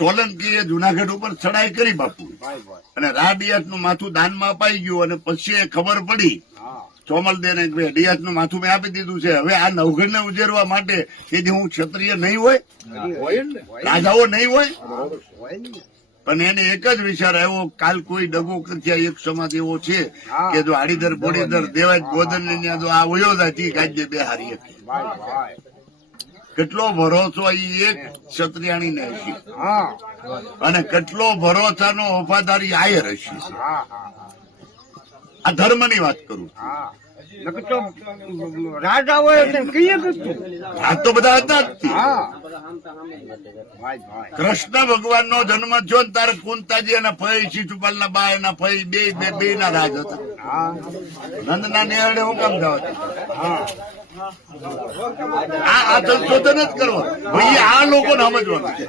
સોલંકીએ જુનાગઢ ઉપર ચડાઈ કરી બાપુ, અને રાડિયાત નું માથું દાનમાં અપાઈ ગયું, અને પછી ખબર પડી ચોમલદેને ડિયાત નું માથું મેં આપી દીધું છે. હવે આ નવઘણ ને ઉજેરવા માટે કે જે હું ક્ષત્રિય નહીં હોય, રાજાઓ નહીં હોય, પણ એને એક જ વિચાર આવ્યો, કાલ કોઈ દગો કરતા એક સમાજ એવો છે કે જો આડીદર બોડીદર દેવાય ગોદન ને જો આ વયો જાય કાઢી બે હારી. કેટલો ભરોસો એક ક્ષત્રિયાણી ને હશે, અને કેટલો ભરોસાનો વફાદારી આયર હશે. આ ધર્મ ની વાત કરું. રાજા હોય આ તો બધા હતા જ. કૃષ્ણ ભગવાન નો જન્મ થયો ને તારે કુંતાજી અને ફઈ શિશુપાલ ના બા એના ફઈ બે ના રાજ હતા. નંદના નેહરડે હું કામ જવા આ સંશોધન જ કરવા ભાઈ, આ લોકોને સમજવાનું છે.